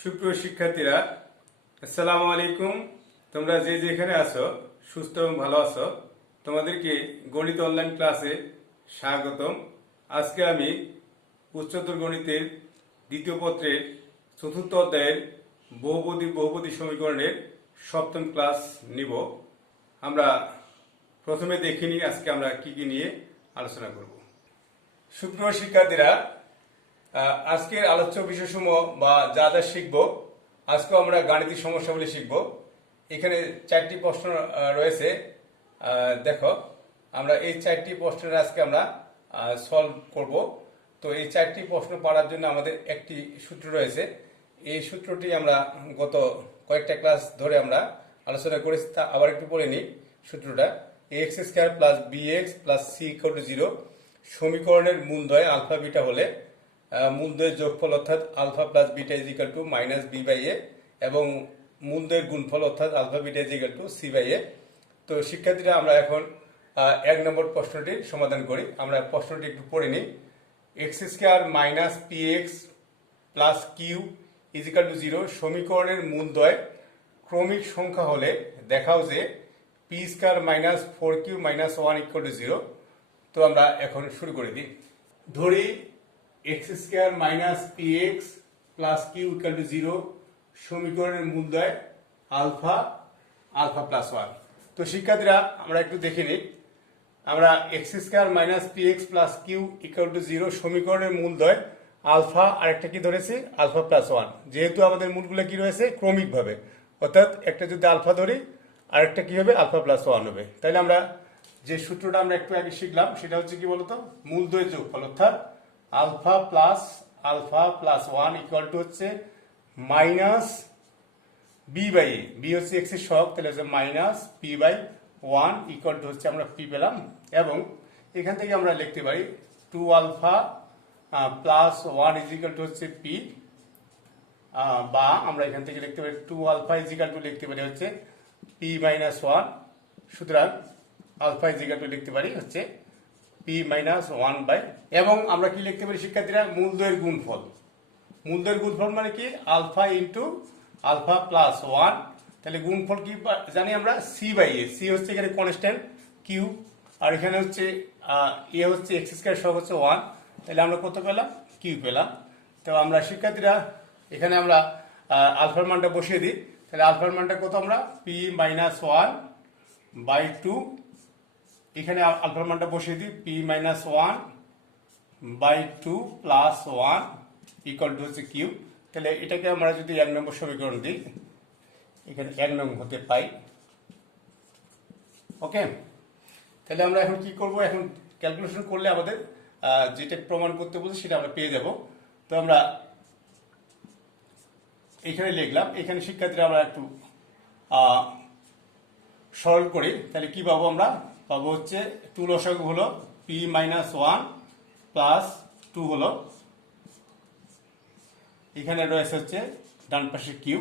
সুপ্রিয় শিক্ষার্থীরা, আসসালামু আলাইকুম। তোমরা যে যেখানে আছো সুস্থ এবং ভালো আছো, তোমাদেরকে গণিত অনলাইন ক্লাসে স্বাগতম। আজকে আমি উচ্চতর গণিতের দ্বিতীয় পত্রের চতুর্থ অধ্যায়ের বহুপদী সমীকরণের সপ্তম ক্লাস নিব। আমরা প্রথমে দেখিনি আজকে আমরা কি কি নিয়ে আলোচনা করব। সুপ্রিয় শিক্ষার্থীরা, আজকের আলোচ্য বিষয়সমূহ বা যা যা শিখবো, আজকে আমরা গাণিতিক সমস্যাগুলি শিখব। এখানে 4টি প্রশ্ন রয়েছে। দেখো, আমরা এই 4টি প্রশ্নের আজকে আমরা সলভ করব। তো এই 4টি প্রশ্ন পারার জন্য আমাদের একটি সূত্র রয়েছে। এই সূত্রটি আমরা গত কয়েকটা ক্লাস ধরে আমরা আলোচনা করেছি, তা আবার একটু পড়ে নিই। সূত্রটা ax² + bx + c = 0 সমীকরণের মূলদ্বয় আলফা বিটা হলে মূলদ্বয়ের যোগফল অর্থাৎ আলফা প্লাস বিটা =-b/a এবং মূলদ্বয়ের গুণফল অর্থাৎ আলফা বিটা =c/a। তো শিক্ষার্থীরা, আমরা এখন 1 নম্বর প্রশ্নটির সমাধান করি। আমরা প্রশ্নটি একটু পড়ে নিই। x² - px + q = 0 সমীকরণের মূলদ্বয় ক্রমিক সংখ্যা হলে দেখাও যে p² - 4q - 1 = 0। তো আমরা এখন শুরু করে দিই। ধরি x² - px + q = 0 সমীকরণের মূলদ্বয় আলফা প্লাস 1। তো শিক্ষার্থীরা, আমরা একটু দেখে নিই। আমরা x² - px + q = 0 সমীকরণের মূলদ্বয় আলফা আর একটা কি ধরেছি, আলফা প্লাস 1। যেহেতু আমাদের মূলগুলো কি রয়েছে ক্রমিকভাবে, অর্থাৎ একটা যদি আলফা ধরি আরেকটা কি হবে, আলফা প্লাস 1 হবে। তাহলে আমরা যে সূত্রটা আমরা একটু আগে শিখলাম সেটা হচ্ছে কি বলতো, মূলদ্বয়ের যোগফল অর্থাৎ আলফা প্লাস 1 = হচ্ছে -b/a। b হচ্ছে x এর সহগ, তাহলে হচ্ছে -p/1 = হচ্ছে আমরা p পেলাম। এবং এখান থেকে আমরা লিখতে পারি 2α + 1 = হচ্ছে p, বা আমরা এখান থেকে লিখতে পারি 2α লিখতে পারি হচ্ছে p-1। সুতরাং আলফা লিখতে পারি হচ্ছে p-1 এবং আমরা কি লিখতে পারি শিক্ষার্থীরা, মূলদ্বয়ের গুণফল। মূলদ্বয়ের গুণফল মানে কি, আলফা ইন্টু আলফা প্লাস 1। তাহলে গুণফল কি জানি আমরা, c/a। c হচ্ছে এখানে কনস্ট্যান্ট, q আর এখানে হচ্ছে a হচ্ছে x² সহ হচ্ছে 1। তাহলে আমরা কত পেলাম, q পেলাম। তো আমরা শিক্ষার্থীরা এখানে আমরা আলফার মানটা বসিয়ে দিই। তাহলে আলফার মানটা কত, আমরা p-1/2। এখানে আলফার মানটা বসিয়ে দিই, p-1/2 + 1 = হচ্ছে q। তাহলে এটাকে আমরা যদি 1 নম্বর সমীকরণ দিই, এখানে 1 নং হতে পাই। ওকে, তাহলে আমরা এখন কি করব, এখন ক্যালকুলেশন করলে আমাদের যেটা প্রমাণ করতে বলছি সেটা আমরা পেয়ে যাব। তো আমরা এখানে লিখলাম। এখানে শিক্ষার্থীরা আমরা একটু সরল করি। তাহলে কি পাবো, আমরা পাবো হচ্ছে 2 লসাগু হলো p-1 + 2 হলো, এখানে রয়েছে হচ্ছে ডান পাশে কিউ।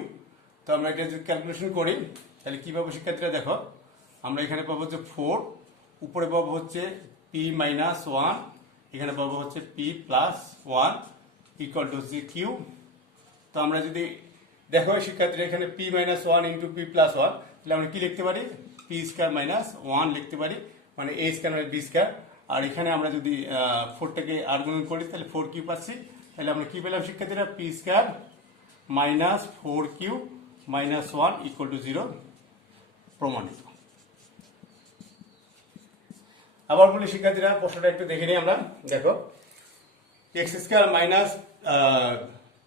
তো আমরা এটা যদি ক্যালকুলেশন করি তাহলে কি পাবো শিক্ষার্থীরা, দেখো আমরা এখানে পাবো হচ্ছে 4, উপরে পাবো হচ্ছে p-1, এখানে পাবো হচ্ছে p+1 = হচ্ছে কিউ। তো আমরা যদি দেখো শিক্ষার্থীরা, এখানে p-1 × p+1, তাহলে আমরা কি লিখতে পারি, p² - 1 লিখতে পারি, মানে a² - b²। আর এখানে আমরা যদি 4টাকে আর গুণন করি তাহলে 4q পাচ্ছি। তাহলে আমরা কি পেলাম শিক্ষার্থীরা, p² - 4q - 1 = 0 প্রমাণিত। আবার বলি শিক্ষার্থীরা, প্রশ্নটা একটু দেখে নিই আমরা। দেখো, x² -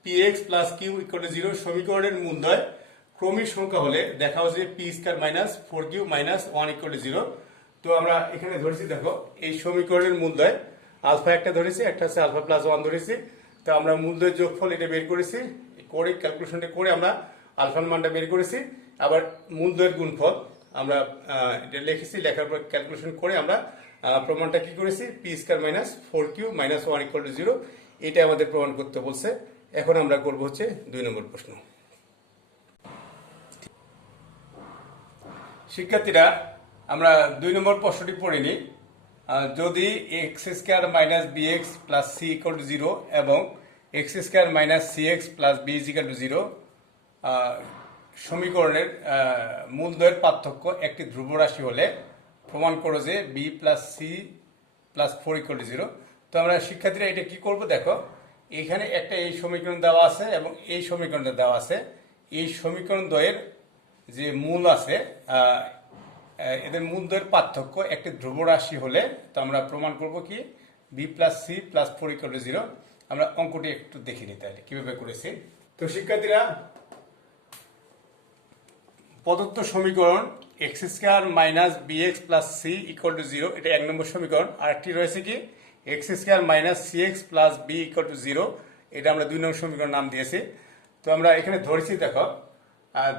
px + q = 0 সমীকরণের মূলদ্বয় ক্রমিক সংখ্যা হলে দেখাও যে p² - 4q - 1 = 0। তো আমরা এখানে ধরেছি, দেখো এই সমীকরণের মূলদ্বয় আলফা একটা ধরেছি, একটা হচ্ছে আলফা প্লাস 1 ধরেছি। তো আমরা মূলদ্বয়ের যোগফল এটা বের করেছি, করে ক্যালকুলেশনটা করে আমরা আলফার মানটা বের করেছি। আবার মূলদ্বয়ের গুণফল আমরা এটা লিখেছি, লেখার পর ক্যালকুলেশন করে আমরা প্রমাণটা কি করেছি, p² - 4q - 1 = 0। এটা আমাদের প্রমাণ করতে বলছে। এখন আমরা করব হচ্ছে 2 নম্বর প্রশ্ন। শিক্ষার্থীরা, আমরা 2 নম্বর প্রশ্নটি পড়ে নিই। যদি x² - bx + c = 0 এবং x square minus c x plus b equal to zero সমীকরণের মূলদ্বয়ের পার্থক্য একটি ধ্রুব রাশি হলে প্রমাণ করো যে B plus C plus four equal to zero. তো আমরা শিক্ষার্থীরা এটা কি করব, দেখো এখানে একটা এই সমীকরণ দেওয়া আছে এবং এই সমীকরণটা দেওয়া আছে। এই সমীকরণ দ্বয়ের যে মূল আছে এদের মূলদ্বয়ের পার্থক্য একটি ধ্রুব রাশি হলে তো আমরা প্রমাণ করব কি b plus C plus four equal to zero. আমরা অঙ্কটি একটু দেখে নিতে হবে কিভাবে করেছি। তো শিক্ষার্থীরা প্রদত্ত সমীকরণ x square minus b x plus c equal to zero, এটা 1 নম্বর সমীকরণ। আর একটি রয়েছে কি x square minus c x plus b equal to zero, এটা আমরা 2 নম্বর সমীকরণ নাম দিয়েছি। তো আমরা এখানে ধরেছি, দেখো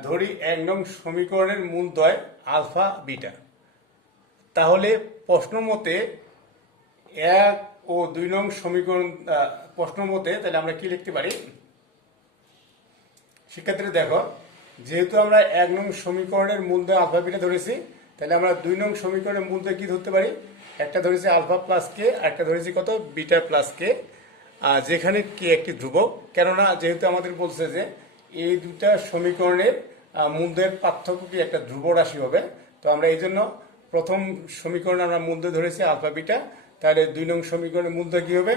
ধরি 1 নং সমীকরণের মূলদ্বয় আলফা বিটা। তাহলে প্রশ্ন মতে 1 ও 2 নং সমীকরণ প্রশ্ন মতে তাহলে আমরা কি লিখতে পারি শিক্ষার্থীরা, দেখো যেহেতু আমরা 1 নং সমীকরণের মূলদ্বয় আলফা বিটা ধরেছি, তাহলে আমরা 2 নং সমীকরণের মূলদ্বয় কি ধরতে পারি, একটা ধরেছি আলফা প্লাস কে, একটা ধরেছি কত বিটা প্লাস কে, যেখানে কে একটি ধ্রুবক। কেননা যেহেতু আমাদের বলছে যে এই দুটা সমীকরণের মূলদ্বয়ের পার্থক্য কি একটা ধ্রুব রাশি হবে, তো আমরা এই জন্য প্রথম সমীকরণে আমরা মূলদ্বয় ধরেছি আলফা বিটা। তাহলে 2 নং সমীকরণের মূলদ্বয় কি হবে,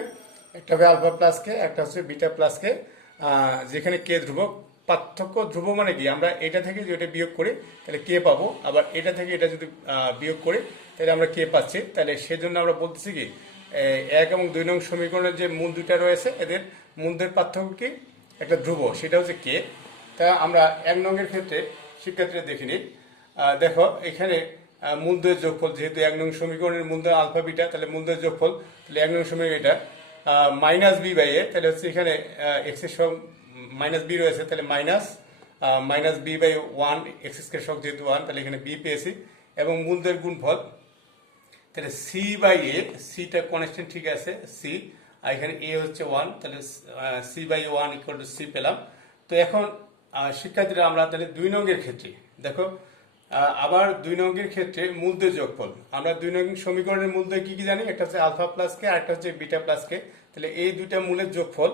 একটা হবে আলফা প্লাস কে, একটা হচ্ছে বিটা প্লাস কে, যেখানে কে ধ্রুবক। পার্থক্য ধ্রুব মানে কি, আমরা এটা থেকে যদি এটা বিয়োগ করি তাহলে কে পাবো, আবার এটা থেকে এটা যদি বিয়োগ করি তাহলে আমরা কে পাচ্ছি। তাহলে সেজন্য আমরা বলতেছি কি 1 এবং 2 নং সমীকরণের যে মূল দুইটা রয়েছে এদের মূলদের পার্থক্য কি একটা ধ্রুব, সেটা হচ্ছে কে। তা আমরা 1 নংয়ের ক্ষেত্রে শিক্ষার্থীরা দেখে নিই। দেখো এখানে মূলদ্বয়ের যোগফল, যেহেতু 1 নং সমীকরণের মূলদ্বয় আলফা বিটা, তাহলে মূলদ্বয়ের যোগফল তাহলে 1 নং সমীকরণ এটা মাইনাস বি বাই এ, তাহলে হচ্ছে এখানে এক্স এর সঙ্গে মাইনাস বি রয়েছে, তাহলে minus B by 1 x square সহ যেহেতু 1, তাহলে এখানে বি পেয়েছি। এবং মূলদ্বয়ের গুণফল তাহলে সি বাই এ, সিটা কনস্ট্যান্ট ঠিক আছে সি, আর এখানে এ হচ্ছে 1, তাহলে c by 1 equal to c পেলাম। তো এখন শিক্ষার্থীরা আমরা তাহলে 2 নংয়ের ক্ষেত্রে দেখো আবার 2 নংয়ের ক্ষেত্রে মূলদ্বয় যোগফল, আমরা 2 নং সমীকরণের মূলদ্বয় কি কি জানি, একটা হচ্ছে আলফা প্লাস কে আর একটা হচ্ছে বিটা প্লাস কে। তাহলে এই দুইটা মূলের যোগফল,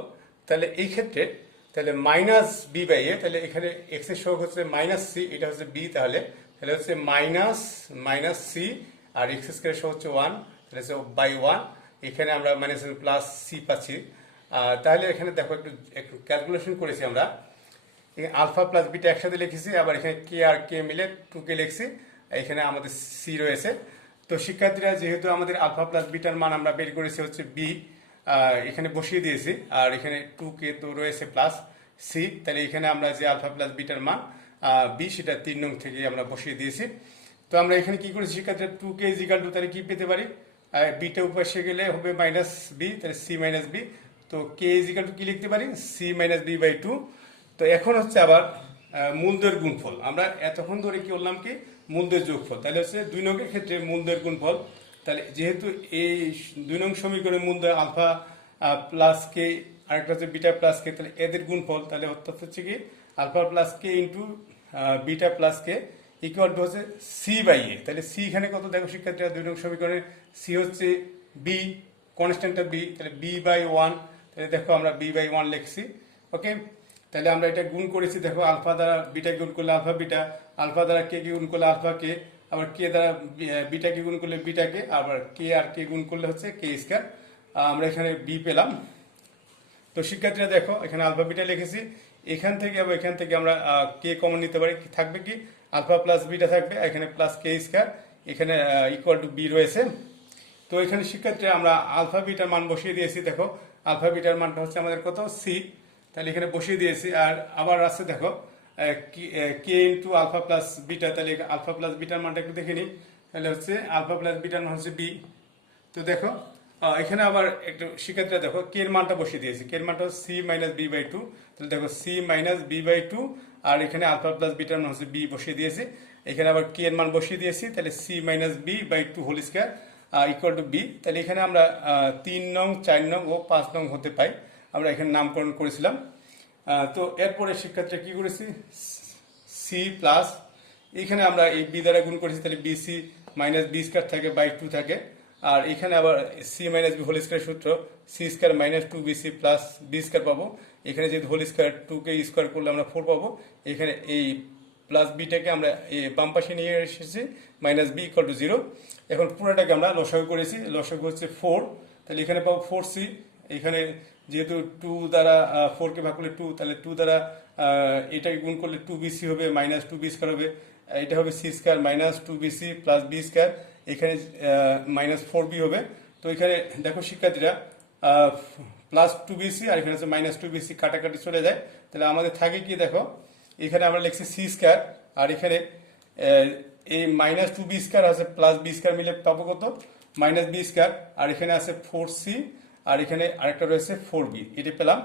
তাহলে এই ক্ষেত্রে তাহলে মাইনাস বি বাই এ, তাহলে এখানে এক্স এর সহগ হচ্ছে মাইনাস সি, এটা হচ্ছে বি, তাহলে তাহলে হচ্ছে মাইনাস সি আর এক্স স্কয়ার সহ হচ্ছে 1, তাহলে হচ্ছে বাই 1, এখানে আমরা মাইনাস প্লাস সি পাচ্ছি। তাহলে এখানে দেখো একটু ক্যালকুলেশন করেছি আমরা, এখানে আলফা প্লাস বিটা একসাথে লিখেছি, আবার এখানে কে আর কে মিলে 2 কে লিখছি, এখানে আমাদের সি রয়েছে। তো শিক্ষার্থীরা যেহেতু আমাদের আলফা প্লাস বিটার মান আমরা বের করেছি হচ্ছে বি, এখানে বসিয়ে দিয়েছি, আর এখানে 2 কে তো রয়েছে প্লাস সি, তাহলে এখানে আমরা যে আলফা প্লাস বিটার মান বি সেটা 3 নং থেকে আমরা বসিয়ে দিয়েছি। তো আমরা এখানে কি করেছি শিক্ষার্থীরা 2 কে ইজিক্যাল টু তাহলে কি পেতে পারি, বিটা উপাশে গেলে হবে মাইনাস বি, তাহলে সি মাইনাস বি। তো কে ইজিক্যাল টু কি লিখতে পারি, সি মাইনাস বি বাই 2। তো এখন হচ্ছে আবার মূলদ্বয়ের গুণফল, আমরা এতক্ষণ ধরে কি বললাম কি মূলদ্বয়ের যোগফল, তাহলে হচ্ছে 2 নংয়ের ক্ষেত্রে মূলদ্বয়ের গুণফল। তাহলে যেহেতু এই 2 নং সমীকরণের মূলদ্বয় আলফা প্লাস কে আরেকটা হচ্ছে বিটা প্লাস কে, তাহলে এদের গুণফল তাহলে অর্থাৎ হচ্ছে কি alpha plus k into beta plus k equal to হচ্ছে সি বাই এ। তাহলে সি এখানে কত দেখো শিক্ষার্থীরা, 2 নং সমীকরণে সি হচ্ছে বি, কনস্ট্যান্টটা বি, তাহলে বি বাই 1, তাহলে দেখো আমরা বি বাই 1 লিখছি। ওকে, তাহলে আমরা এটা গুণ করেছি, দেখো আলফা দ্বারা বিটা গুণ করলে আলফা বিটা, আলফা দ্বারা কে গুণ করলে আলফা কে, আবার কে দ্বারা বিটা কে গুণ করলে বিটা কে, আবার কে আর কে গুণ করলে হচ্ছে কে স্কয়ার। আমরা এখানে বি পেলাম। তো শিক্ষার্থীরা দেখো এখানে আলফা বিটা লিখেছি, এখান থেকে আবার এখান থেকে আমরা কে কমন নিতে পারি, থাকবে কি আলফা প্লাস বিটা থাকবে, এখানে প্লাস কে স্কয়ার, এখানে ইকুয়াল টু বি রয়েছে। তো এখানে শিক্ষার্থীরা আমরা আলফা বিটার মান বসিয়ে দিয়েছি, দেখো আলফা বিটার মানটা হচ্ছে আমাদের কত সি, তাহলে এখানে বসিয়ে দিয়েছি। আর আবার আছে দেখো কে ইন্টু আলফা প্লাস বিটা, তাহলে আলফা প্লাস বিটার মানটা একটু দেখে নিই, তাহলে হচ্ছে আলফা প্লাস বিটার মান হচ্ছে বি। তো দেখো এখানে আবার একটু শিক্ষার্থীরা দেখো কে এর মানটা বসিয়ে দিয়েছি, কে এর মানটা সি মাইনাস বি বাই 2, তাহলে দেখো সি মাইনাস বি বাই 2, আর এখানে আলফা প্লাস বিটার মান হচ্ছে বি বসিয়ে দিয়েছি, এখানে আবার কে এর মান বসিয়ে দিয়েছি, তাহলে c minus B by 2 whole square equal to b. তাহলে এখানে আমরা 3 নং 4 নং ও 5 নং হতে পাই, আমরা এখানে নামকরণ করেছিলাম। তো এরপরে শিক্ষার্থীরা কি করেছি, সি প্লাস এখানে আমরা এই বি দ্বারা গুণ করেছি, তাহলে বিসি মাইনাস বি স্কয়ার থাকে বাই 2 থাকে, আর এখানে আবার C minus B whole square সূত্র, C square minus two B C plus B square পাবো। এখানে যেহেতু হোল স্কোয়ার, টুকে স্কোয়ার করলে আমরা 4 পাবো। এখানে এই প্লাস বিটাকে আমরা বাম পাশে নিয়ে এসেছি, মাইনাস বি ইকুয়াল টু 0। এখন পুরোটাকে আমরা লসাগু করেছি, লসাগু হচ্ছে 4, তাহলে এখানে পাবো 4c। এখানে যেহেতু 2 দ্বারা 4কে ভাগ করলে 2, তাহলে 2 দ্বারা এটাকে গুণ করলে 2bc হবে, মাইনাস 2b স্কোয়ার হবে। এটা হবে c square minus 2bc plus B square, এখানে মাইনাস 4b হবে। তো এখানে দেখো শিক্ষার্থীরা, প্লাস 2bc আর এখানে হচ্ছে মাইনাস 2bc কাটাকাটি চলে যায়, তাহলে আমাদের থাকে কি দেখো, এখানে আমরা লিখছি সি স্কোয়ার, আর এখানে এই মাইনাস 2b স্কোয়ার আছে প্লাস বি স্কোয়ার মিলে পাবো কত, মাইনাস বি স্কোয়ার। আর এখানে আছে 4c, আর এখানে আরেকটা রয়েছে 4b, এটা পেলাম।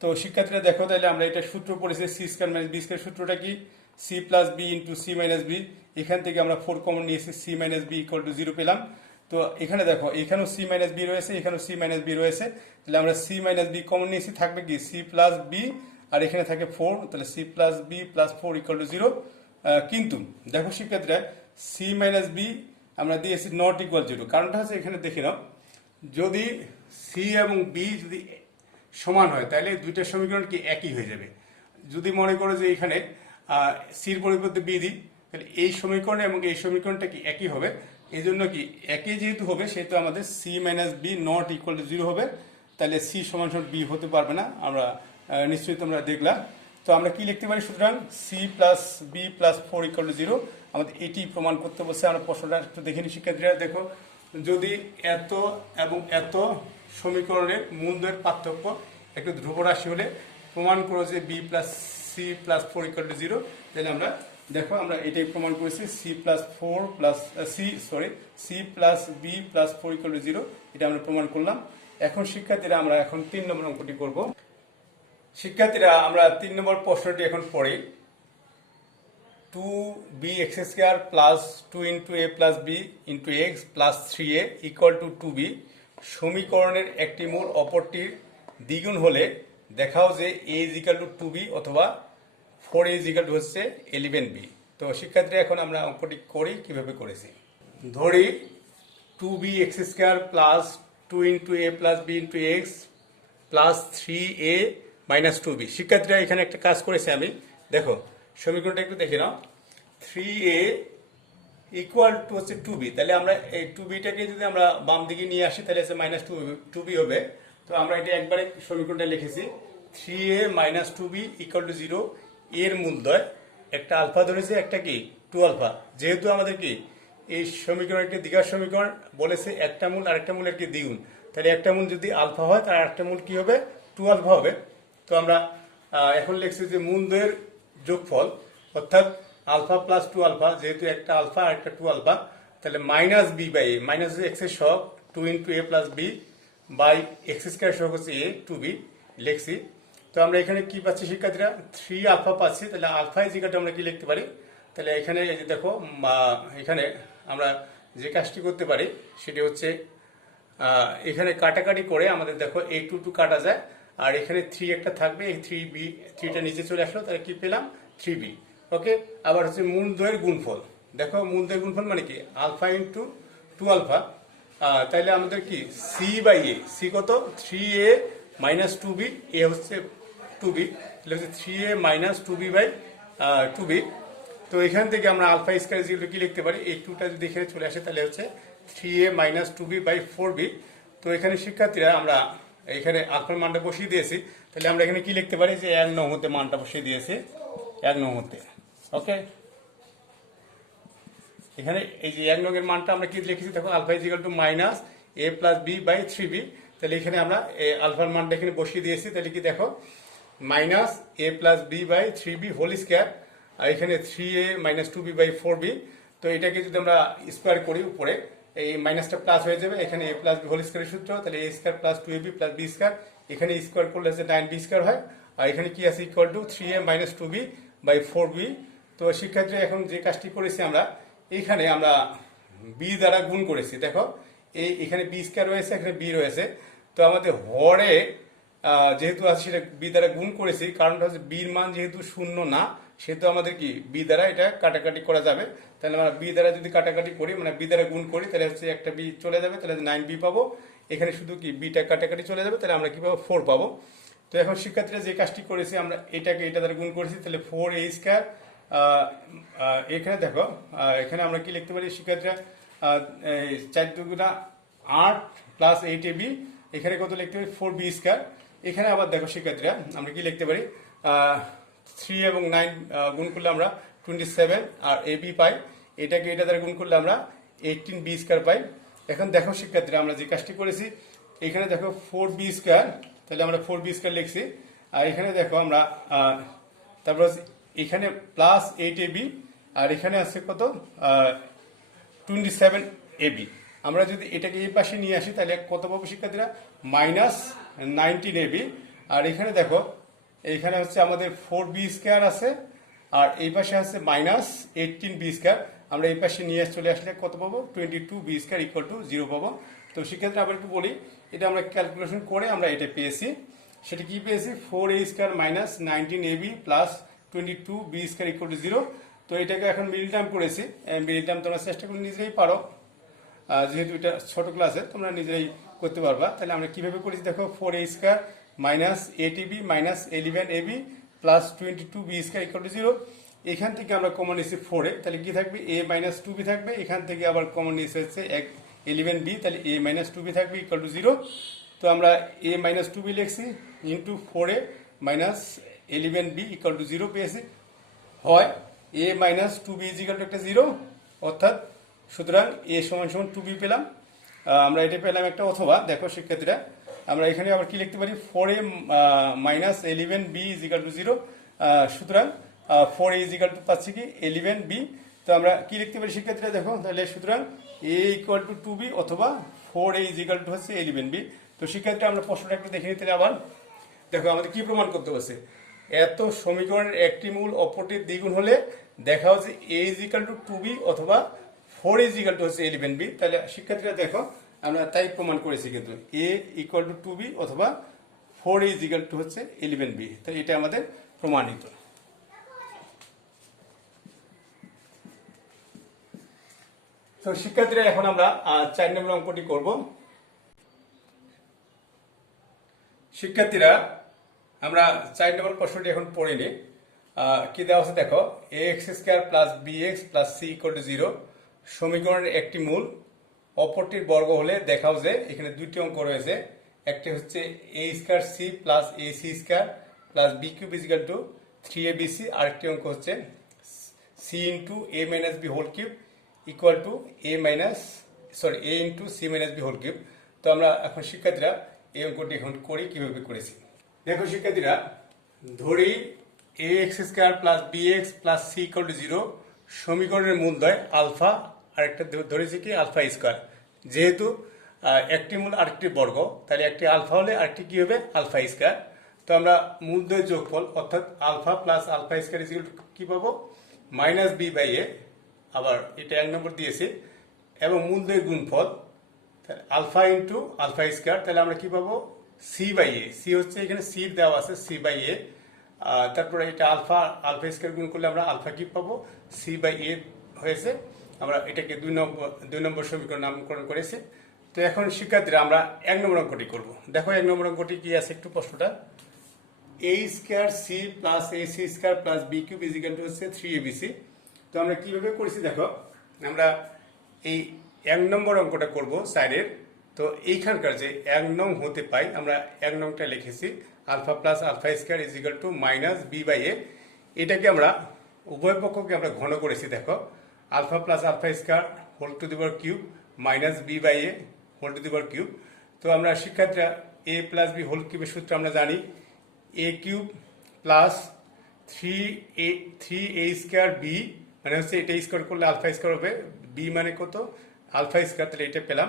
তো শিক্ষার্থীরা দেখো, তাহলে আমরা এটা সূত্র পড়েছি, c square minus b square সূত্রটা কি, c plus B into C minus b. এখান থেকে আমরা 4 কমন নিয়েছি, c minus b equal to 0 পেলাম। তো এখানে দেখো, এখানেও সি মাইনাস বি রয়েছে, এখানেও সি মাইনাস বি রয়েছে, তাহলে আমরা সি মাইনাস বি কমন নিয়েছি, থাকবে কি সি প্লাস বি, আর এখানে থাকে 4, তাহলে c plus B plus 4 equal to 0। কিন্তু দেখো শিক্ষার্থীরা, সি মাইনাস বি আমরা দিয়েছি নট ইকুয়াল 0, কারণটা হচ্ছে এখানে দেখে নাও, যদি সি এবং বি যদি সমান হয় তাহলে দুইটা সমীকরণ কি একই হয়ে যাবে। যদি মনে করো যে এখানে সির পরিবর্তে বি দিই, তাহলে এই সমীকরণ এবং এই সমীকরণটা কি একই হবে। এই জন্য কি একই যেহেতু হবে, সেহেতু আমাদের C minus B not equal to 0 হবে, তাহলে সি সমান সমান বি হতে পারবে না, আমরা নিশ্চয়ই তোমরা দেখলাম। তো আমরা কি লিখতে পারি, সুতরাং C plus B plus 4 equal to 0, আমাদের এটি প্রমাণ করতে বলছে। আমরা প্রশ্নটা একটু দেখে নিই শিক্ষার্থীরা। দেখো, যদি এত এবং এত সমীকরণের মূলদের পার্থক্য একটু ধ্রুবরাশি হলে প্রমাণ করো যে B plus C plus 4 equal to 0, তাহলে আমরা দেখো, আমরা এটাই প্রমাণ করেছি, C plus 4 plus C plus B plus 4 equal to 0, এটা আমরা প্রমাণ করলাম। এখন শিক্ষার্থীরা আমরা এখন 3 নম্বর অঙ্কটি করব। শিক্ষার্থীরা আমরা 3 নম্বর প্রশ্নটি এখন পড়ি। 2bx square plus 2 into A plus B into X plus 3a equal to 2b সমীকরণের একটি মূল অপরটির দ্বিগুণ হলে দেখাও যে a is equal to 2b অথবা 4a ইজ ইকুয়াল টু হচ্ছে 11b। তো শিক্ষার্থীরা এখন আমরা অঙ্কটি করি, কিভাবে করেছি। ধরি 2bx square plus 2 into A plus B into X plus 3a minus 2b। শিক্ষার্থীরা এখানে একটা কাজ করেছি আমি, দেখো সমীকরণটা একটু দেখে নাও। 3a ইকুয়াল টু হচ্ছে 2b, তাহলে আমরা এই 2bটাকে যদি আমরা বাম দিকে নিয়ে আসি তাহলে হচ্ছে মাইনাস 2b হবে। তো আমরা এটা একবারে সমীকরণটা লিখেছি, 3a minus 2b equal to 0। এর মূলদ্বয় একটা আলফা ধরেছে, একটা কি 2 আলফা। যেহেতু আমাদের কি এই সমীকরণ একটি দ্বিঘাত সমীকরণ, বলেছে একটা মূল আর একটা মূলের কি দ্বিগুণ, তাহলে একটা মূল যদি আলফা হয় তার একটা মূল কি হবে, 2 আলফা হবে। তো আমরা এখন লিখছি যে মূলদ্বয়ের যোগফল, অর্থাৎ আলফা প্লাস 2 আলফা, যেহেতু একটা আলফা আর একটা 2 আলফা, তাহলে minus B by A, minus X এর সহগ 2 into A plus B by X square সহগ হচ্ছে এ 2b লিখছি। তো আমরা এখানে কি পাচ্ছি শিক্ষার্থীরা, 3 আলফা পাচ্ছি, তাহলে আলফা ইজ ইকুয়াল টু আমরা কি লিখতে পারি, তাহলে এখানে এই যে দেখো, এখানে আমরা যে কাজটি করতে পারি সেটি হচ্ছে এখানে কাটাকাটি করে আমাদের দেখো এই 2 কাটা যায়, আর এখানে 3 একটা থাকবে, এই 3টা নিচে চলে আসলো, তাহলে কি পেলাম 3b। ওকে, আবার হচ্ছে মূলদ্বয়ের গুণফল, দেখো মূলদ্বয়ের গুণফল মানে কি আলফা ইন্টু 2 আলফা, তাইলে আমাদের কি সি বাই এ, সি কত 3a মাইনাস 2b, এ হচ্ছে 2b, তাহলে হচ্ছে 3a minus 2b by 2b। তো এখান থেকে আমরা আলফা স্কয়ার ইকুয়াল কি লিখতে পারি, এই 2টা যদি এখানে চলে আসে তাহলে হচ্ছে 3a minus 2b by 4b। তো এখানে শিক্ষার্থীরা আমরা এখানে আলফার মানটা বসিয়ে দিয়েছি, তাহলে আমরা এখানে কি লিখতে পারি যে 1 নং হতে মানটা বসিয়ে দিয়েছি, 1 নং হতে। ওকে, এখানে এই যে 1 নং এর মানটা আমরা কি লিখেছি, দেখো alpha is equal to minus A plus B by 3b, তাহলে এখানে আমরা আলফার মানটা এখানে বসিয়ে দিয়েছি, তাহলে কি দেখো minus A plus B by 3b whole square, আর এখানে 3a minus 2b by 4b। তো এটাকে যদি আমরা স্কোয়ার করি উপরে, এই মাইনাসটা প্লাস হয়ে যাবে, এখানে এ প্লাস বি হোল স্কয়ারের সূত্র, তাহলে A square plus 2ab plus B square, এখানে স্কোয়ার করলে হচ্ছে 9b স্কয়ার হয়, আর এখানে কি আছে equal to 3a minus 2b by 4b। তো শিক্ষার্থী এখন যে কাজটি করেছি আমরা, এইখানে আমরা বি দ্বারা গুণ করেছি, দেখো এখানে বি স্কয়ার রয়েছে, এখানে বি রয়েছে, তো আমাদের হরে যেহেতু আছে সেটা বি দ্বারা গুণ করেছি, কারণটা হচ্ছে বির মান যেহেতু শূন্য না, সেহেতু আমাদের কি বি দ্বারা এটা কাটাকাটি করা যাবে। তাহলে আমরা বি দ্বারা যদি কাটাকাটি করি, মানে বি দ্বারা গুণ করি, তাহলে হচ্ছে একটা বি চলে যাবে, তাহলে 9b পাবো। এখানে শুধু কি বিটা কাটাকাটি চলে যাবে, তাহলে আমরা কি পাবো 4 পাবো। তো এখন শিক্ষার্থীরা যে কাজটি করেছি, আমরা এটাকে এটা দ্বারা গুণ করেছি, তাহলে 4a স্কয়ার। এখানে দেখো, এখানে আমরা কি লিখতে পারি শিক্ষার্থীরা, 4 দুগুণা 8 প্লাস 8ab, এখানে কত লিখতে পারি 4b স্কয়ার। এখানে আবার দেখো শিক্ষার্থীরা, আমরা কি লিখতে পারি, 3 এবং 9 গুণ করলে আমরা 27 আর ab পাই, এটাকে এটা দ্বারা গুণ করলে আমরা 18b স্কয়ার পাই। এখন দেখো শিক্ষার্থীরা, আমরা যে কাজটি করেছি, এখানে দেখো 4b স্কয়ার, তাহলে আমরা 4b স্কয়ার লিখছি। আর এখানে দেখো আমরা তারপর এখানে প্লাস 8ab, আর এখানে আছে কত 27ab। আমরা যদি এটাকে এই পাশে নিয়ে আসি, তাহলে কত পাবো শিক্ষার্থীরা, মাইনাস 19ab। আর এখানে দেখো, এইখানে হচ্ছে আমাদের 4b স্কয়ার আছে, আর এই পাশে আছে মাইনাস 18b স্কয়ার। আমরা এই পাশে নিয়ে চলে আসলে কত পাবো, 22b স্কয়ার ইকুয়াল টু 0 পাবো। তো শিক্ষার্থীরা আবার একটু বলি, এটা আমরা ক্যালকুলেশন করে আমরা এটা পেয়েছি। সেটা কি পেয়েছি, 4a square minus 19ab plus 22b square equal to 0। তো এটাকে এখন মিডল টার্ম করেছি। মিডল টার্ম তোমরা চেষ্টা করে নিজেরাই পারো, যেহেতু এটা ছোট ক্লাসে তোমরা নিজেরাই করতে পারবা। তাহলে আমরা কিভাবে করেছি দেখো, 4a square minus 8ab minus 11ab plus 22b square equal to 0। এখান থেকে আমরা কমন নিয়েছি 4a, তাহলে কি থাকবে, a মাইনাস 2b থাকবে। এখান থেকে আবার কমন নিয়েছে হচ্ছে 11b, তাহলে a মাইনাস 2b থাকবে ইকুয়াল টু 0। তো আমরা a মাইনাস 2b লিখছি into 4a minus 11b equal to 0 পেয়েছি। হয় a minus 2b is equal two একটা 0, অর্থাৎ সুতরাং a সমান সমান 2b পেলাম। আমরা এটা পেলাম একটা, অথবা দেখো শিক্ষার্থীরা, আমরা এখানে আবার কি লিখতে পারি, 4a minus 11b is equal to 0। সুতরাং 4a ইজ ইকুয়াল টু পাচ্ছি কি 11b। তো আমরা কি লিখতে পারি শিক্ষার্থীরা দেখো, তাহলে সুতরাং a ইকুয়াল টু 2b অথবা 4a ইজ ইকুয়াল টু হচ্ছে 11b। তো শিক্ষার্থীরা আমরা প্রশ্নটা একটু দেখে নিতে আবার দেখো, আমাদের কি প্রমাণ করতে হচ্ছে, এত সমীকরণের একটি মূল অপরটির দ্বিগুণ হলে দেখা হচ্ছে a is equal to 2b অথবা 4 ইজ ইকুয়াল টু হচ্ছে 11b। তাহলে শিক্ষার্থীরা দেখো, আমরা তাই প্রমাণ করেছি কিন্তু a ইকুয়াল টু 2b অথবা 4 ইজ ইকুয়াল টু হচ্ছে 11b। তো এটা আমাদের প্রমাণিত। তো শিক্ষার্থীরা এখন আমরা 4 নম্বর অঙ্কটি করব। শিক্ষার্থীরা আমরা 4 নম্বর প্রশ্নটি এখন পড়ে নিই। কি দেওয়া আছে দেখো, ax square plus bx plus c equal to 0 সমীকরণের একটি মূল অপরটির বর্গ হলে দেখাও যে, এখানে দুইটি অঙ্ক রয়েছে, একটি হচ্ছে a square c plus ac square plus b cube is equal to 3abc, আরেকটি অঙ্ক হচ্ছে c into a minus b whole cube equal to a into c minus b whole cube. তো আমরা এখন শিক্ষার্থীরা এই অঙ্কটি এখন করি, কিভাবে করেছি দেখো শিক্ষার্থীরা। ধরি ax square plus bx plus c equal to 0 সমীকরণের মূলদ্বয় আলফা, আরেকটা ধরেছি কি আলফা স্কয়ার। যেহেতু একটি মূল আরেকটি বর্গ, তাহলে একটি আলফা হলে আরেকটি কি হবে, আলফা স্কয়ার। তো আমরা মূলদ্বয় যোগফল অর্থাৎ alpha plus alpha square equal to কি পাবো, মাইনাস b বাই a, আবার এটা 1 নম্বর দিয়েছি, এবং মূলদ্বয় গুণফল আলফা ইন্টু আলফা স্কয়ার, তাহলে আমরা কি পাবো, c বাই a। c হচ্ছে এখানে c দেওয়া আছে, c বাই a। তারপরে এটা আলফা স্কয়ার গুণ করলে আমরা আলফা কিউব পাবো, c বাই a হয়েছে। আমরা এটাকে 2 নম্বর সমীকরণ নামকরণ করেছি। তো এখন শিক্ষার্থীরা আমরা 1 নম্বর অঙ্কটি করব। দেখো 1 নম্বর অঙ্কটি কি আছে একটু প্রশ্নটা, a square c plus ac square plus b cube is equal to হচ্ছে 3abc। তো আমরা কিভাবে করেছি দেখো, আমরা এই 1 নম্বর অঙ্কটা করব সাইডের। তো এইখানকার যে 1 নং হতে পাই, আমরা 1 নংটা লিখেছি alpha plus alpha square is equal to minus b by a। এটাকে আমরা উভয় পক্ষকে আমরা ঘন করেছি দেখো, alpha plus alpha square whole to the power cube minus b by a whole to the power cube. তো আমরা শিক্ষার্থীরা a প্লাস b হোল কিউবের সূত্র আমরা জানি, a cube plus 3a square b, মানে হচ্ছে এটা স্কয়ার করলে আলফা স্কয়ার হবে, b মানে কত আলফা স্কয়ার, তাহলে এটা পেলাম,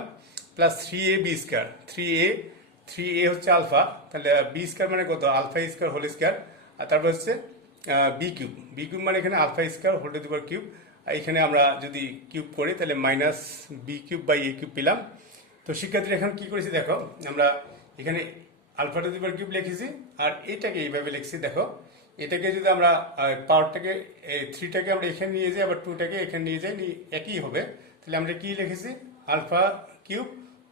প্লাস 3ab স্কয়ার, 3a হচ্ছে আলফা, তাহলে b স্কয়ার মানে কত আলফা স্কয়ার হোল স্কয়ার, আর তারপর হচ্ছে বি কিউব মানে এখানে alpha square whole to the power cube. এখানে আমরা যদি কিউব করি তাহলে minus B cube by A cube পেলাম। তো শিক্ষার্থীরা এখন কি করেছি দেখো, আমরা এখানে alpha to the power cube লিখেছি, আর এটাকে এইভাবে লিখছি। দেখো এটাকে যদি আমরা পাওয়ারটাকে 3টাকে আমরা এখানে নিয়ে যাই, আবার 2টাকে এখানে নিয়ে যাই, একই হবে। তাহলে আমরা কি লিখেছি, আলফা কিউব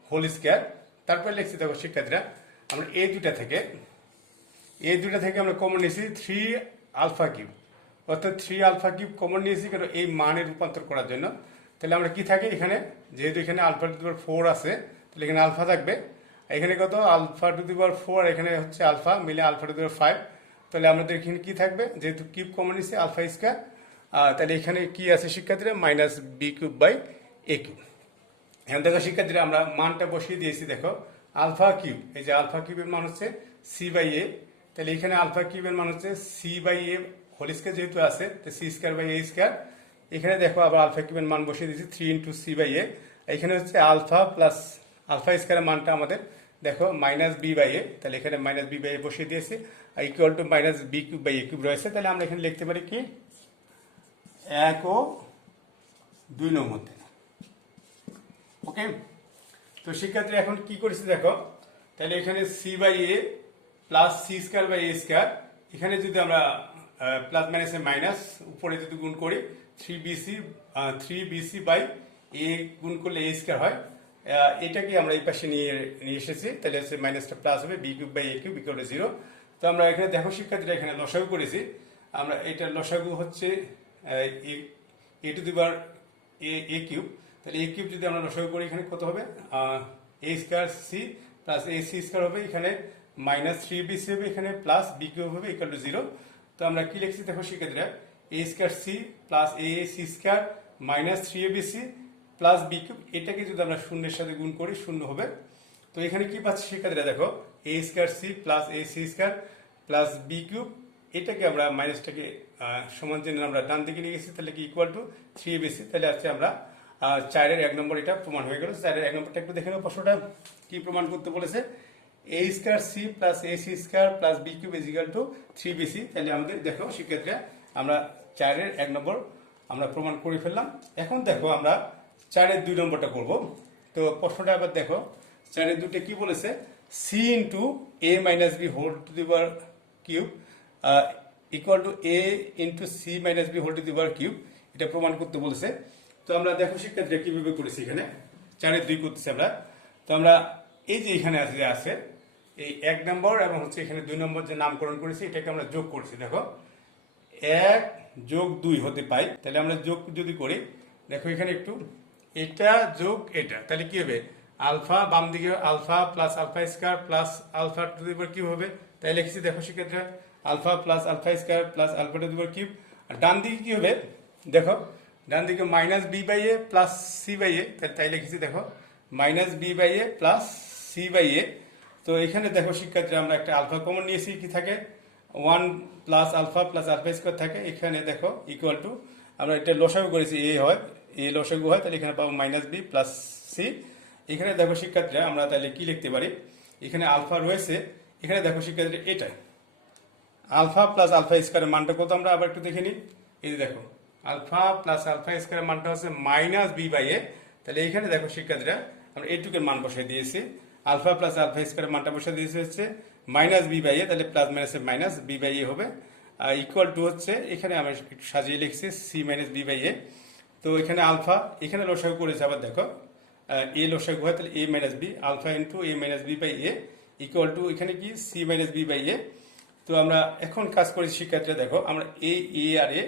হোল স্কোয়ার। তারপরে লিখছি দেখো শিক্ষার্থীরা, আমরা এই দুটা থেকে আমরা কমন নিয়েছি 3 আলফা কিউব, অর্থাৎ 3 আলফা কিউব কমন নিয়েছি কারণ এই মানে রূপান্তর করার জন্য। তাহলে আমরা কি থাকে এখানে, যেহেতু এখানে আলফা টু দি পাওয়ার 4 আছে, তাহলে এখানে আলফা থাকবে। এখানে কত, আলফা টু দি পাওয়ার 4, এখানে হচ্ছে আলফা মিলে আলফা টু দি পাওয়ার 5। তাহলে আমাদের এখানে কি থাকবে, যেহেতু কিউব কমন নিয়েছি আলফা স্কোয়ার, তাহলে এখানে কি আছে শিক্ষার্থীরা, minus B cube by A cube. এখন দেখো শিক্ষার্থীরা, আমরা মানটা বসিয়ে দিয়েছি। দেখো আলফা কিউব, এই যে আলফা কিউবের মান হচ্ছে সি বাই এ, তাহলে এখানে আলফা কিউবের মান হচ্ছে C by A whole square যেহেতু আছে, তো C square by A square. এখানে দেখো আবার আলফা কিউবের মান বসিয়ে দিয়েছি 3 ইন্টু সি বাই এ। এখানে হচ্ছে আলফা প্লাস আলফা স্কোয়ারের মানটা আমাদের দেখো মাইনাস বি বাই এ, তাহলে এখানে মাইনাস বি বাই এ বসিয়ে দিয়েছি, equal to minus B cube by A cube রয়েছে। তাহলে আমরা এখানে লিখতে পারি কি 1 ও 2 এর মধ্যে। ওকে, তো শিক্ষার্থী এখন কি করেছি দেখো, তাহলে এখানে C by A plus C square by A square, এখানে যদি আমরা প্লাস মাইনাসে মাইনাস উপরে যদি গুণ করি 3bc বাই এ গুণ করলে এ স্কোয়ার হয়। এটাকে আমরা এই পাশে নিয়ে এসেছি, তাহলে হচ্ছে মাইনাসটা প্লাস হবে B cube by A cube equal to 0। তো আমরা এখানে দেখো শিক্ষার্থীরা এখানে লসাগু করেছি, আমরা এটা লসাগু হচ্ছে এ two the power A cube, তাহলে এ কিউব যদি আমরা লসাগু করি এখানে কত হবে, A square C plus A C square হবে, এখানে মাইনাস 3bc হবে, এখানে প্লাস বি কিউব হবে ইকুয়াল টু 0। তো আমরা কি লিখছি দেখো শিক্ষার্থীরা, A square C plus A C square minus 3abc plus B cube, এটাকে যদি আমরা শূন্যের সাথে গুণ করি শূন্য হবে। তো এখানে কি পাচ্ছি শিক্ষার্থীরা দেখো, A square C plus A C square plus B cube, এটাকে আমরা মাইনাসটাকে সমান চিহ্ন আমরা ডান দিকে নিয়ে গেছি, তাহলে কি ইকুয়াল টু 3abc। তাহলে আজকে আমরা 4-এর 1 নম্বর এটা প্রমাণ হয়ে গেল। 4-এর 1 নম্বরটা একটু দেখে নেব, প্রশ্নটা কি প্রমাণ করতে বলেছে, A square C plus A C square plus B cube is equal to 3bc। তাহলে আমাদের দেখো শিক্ষার্থীরা, আমরা 4-এর 1 নম্বর আমরা প্রমাণ করে ফেললাম। এখন দেখো আমরা 4-এর 2 নম্বরটা করব। তো প্রশ্নটা আবার দেখো, 4-এর 2টা কি বলেছে, C into A minus B whole to the power cube equal to A into C minus B whole to the power cube, এটা প্রমাণ করতে বলেছে। তো আমরা দেখো শিক্ষার্থীরা কিভাবে করেছি, এখানে 4-এর 2 করতেছি আমরা। তো আমরা এই যে এখানে আছে এই 1 নম্বর এবং হচ্ছে এখানে 2 নম্বর যে নামকরণ করেছি, এটাকে আমরা যোগ করছি। দেখো 1 যোগ 2 হতে পাই, তাহলে আমরা যোগ যদি করি, দেখো এখানে একটু এটা যোগ এটা, তাহলে কি হবে, আলফা বাম দিকে alpha plus alpha square plus alpha to the power cube হবে। তাই লিখেছি দেখো শিক্ষার্থীরা, alpha plus alpha square plus alpha to the power cube. আর ডান দিকে কি হবে, দেখো ডান দিকে minus B by A plus C by A, তাই লিখেছি দেখো minus B by A plus C by A. তো এখানে দেখো শিক্ষার্থীরা, আমরা একটা আলফা কমন নিয়েছি, কি থাকে 1 plus alpha plus alpha square থাকে, এখানে দেখো ইকুয়াল টু, আমরা এটা লসাগু করেছি, এ হয় এ লসাগু হয়, তাহলে এখানে পাবো মাইনাস বি প্লাস সি। এখানে দেখো শিক্ষার্থীরা, আমরা তাহলে কি লিখতে পারি, এখানে আলফা রয়েছে, এখানে দেখো শিক্ষার্থীরা এটা আলফা প্লাস আলফা স্কোয়ারের মানটা কত আমরা আবার একটু দেখে নিই। এই যে দেখো আলফা প্লাস আলফা স্কোয়ারের মানটা হচ্ছে মাইনাস বি বাই এ, তাহলে এখানে দেখো শিক্ষার্থীরা আমরা এইটুকের মান বসিয়ে দিয়েছি, আলফা প্লাস আলফা স্কোয়ারের মানটা বসিয়ে দিয়েছি হচ্ছে মাইনাস বি বাই এ, তাহলে প্লাস মাইনাসে মাইনাস বি বাই এ হবে, ইকুয়াল টু হচ্ছে এখানে আমি একটু সাজিয়ে লিখছি C minus B by A. তো এখানে আলফা, এখানে লসাগু করেছে, আবার দেখো এ লসাগু হয়, তাহলে A minus B, alpha into A minus B by A equal to এখানে কি C minus B by A. তো আমরা এখন কাজ করেছি শিক্ষার্থীরা, দেখো আমরা এ আর এ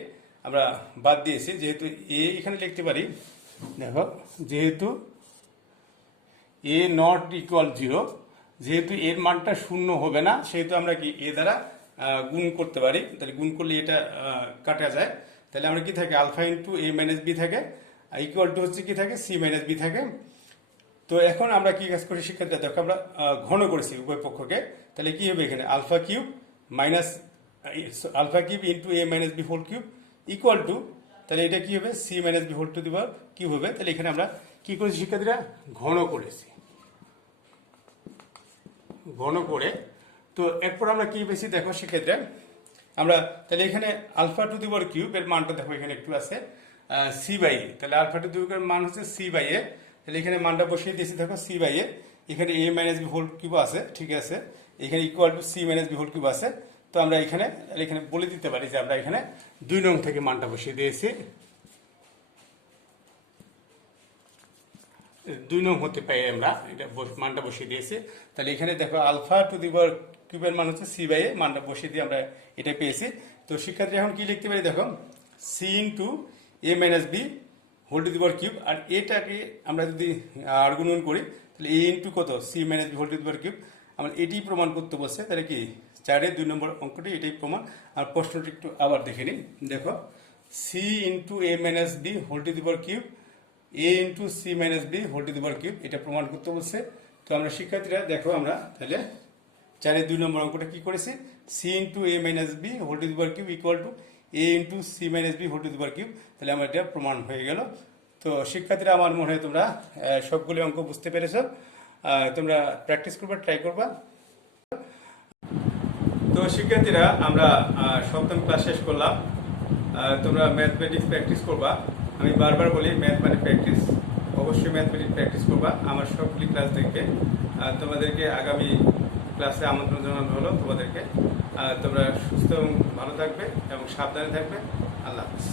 আমরা বাদ দিয়েছি, যেহেতু এ এখানে লিখতে পারি, দেখো যেহেতু এ নট ইকুয়াল 0, যেহেতু এর মানটা শূন্য হবে না, সেহেতু আমরা কি এ দ্বারা গুণ করতে পারি, তাহলে গুণ করলে এটা কাটা যায়, তাহলে আমরা কি থাকে alpha into A minus B থাকে ইকুয়াল টু হচ্ছে কি থাকে সি মাইনাস বি থাকে। তো এখন আমরা কি কাজ করি শিক্ষার্থীরা, দেখো আমরা ঘন করেছি উভয় পক্ষকে, তাহলে কি হবে এখানে alpha cube minus alpha cube into A minus B whole cube equal to, তাহলে এটা কি হবে C minus B whole to the power cube হবে। তাহলে এখানে আমরা কি করেছি শিক্ষার্থীরা, ঘন করেছি, ঘন করে। তো এরপর আমরা কি পেয়েছি দেখো শিক্ষার্থীরা, আমরা তাহলে এখানে alpha to the power cube এর মানটা দেখো এখানে একটু আছে সি বাই এ, তাহলে আলফা টু দি পাওয়ার মান হচ্ছে সি বাই এ, তাহলে এখানে মানটা বসিয়ে দিয়েছি দেখো সি বাই এ, এখানে A minus B whole cube আছে, ঠিক আছে, এখানে equal to C minus B whole cube আছে। তো আমরা এখানে বলে দিতে পারি যে আমরা এখানে 2 নং থেকে মানটা বসিয়ে দিয়েছি। 2 নং হতে পাই আমরা এটা মানটা বসিয়ে দিয়েছি। তাহলে এখানে দেখো আলফা টু দি পাওয়ার কিউবের মান হচ্ছে সি বাই এ, মানটা বসিয়ে দিয়ে আমরা এটা পেয়েছি। তো শিক্ষার্থী এখন কি লিখতে পারি দেখো, C into A minus B whole to the power cube, আর এটাকে আমরা যদি গুণন করি তাহলে এ ইন্টু কত C minus B whole to the power cube, আমরা এটি প্রমাণ করতে বলছে। তাহলে কি 4-এর 2 নম্বর অঙ্কটি এটাই প্রমাণ। আর প্রশ্নটি একটু আবার দেখে নিই, দেখো C into A minus B whole to the power cube A into C minus B whole to the power cube, এটা প্রমাণ করতে বলছে। তো আমরা শিক্ষার্থীরা দেখো আমরা তাহলে 4-এর 2 নম্বর অঙ্কটা কি করেছি, C into A minus B whole to the power cube equal to A into C minus B whole to the power cube. তাহলে আমার এটা প্রমাণ হয়ে গেল। তো শিক্ষার্থীরা আমার মনে হয় তোমরা সবগুলো অঙ্ক বুঝতে পেরেছ। তোমরা প্র্যাকটিস করবা, ট্রাই করবা। তো শিক্ষার্থীরা আমরা সপ্তম ক্লাস শেষ করলাম। তোমরা ম্যাথমেটিক্স প্র্যাকটিস করবা। আমি বারবার বলি ম্যাথ মানে প্র্যাকটিস, অবশ্যই ম্যাথমেটিক্স প্র্যাকটিস করবা। আমার সবগুলি ক্লাস দেখে তোমাদেরকে আগামী ক্লাসে আমন্ত্রণ জানানো হলো তোমাদেরকে। তোমরা সুস্থ এবং ভালো থাকবে এবং সাবধানে থাকবে। আল্লাহ হাফিজ।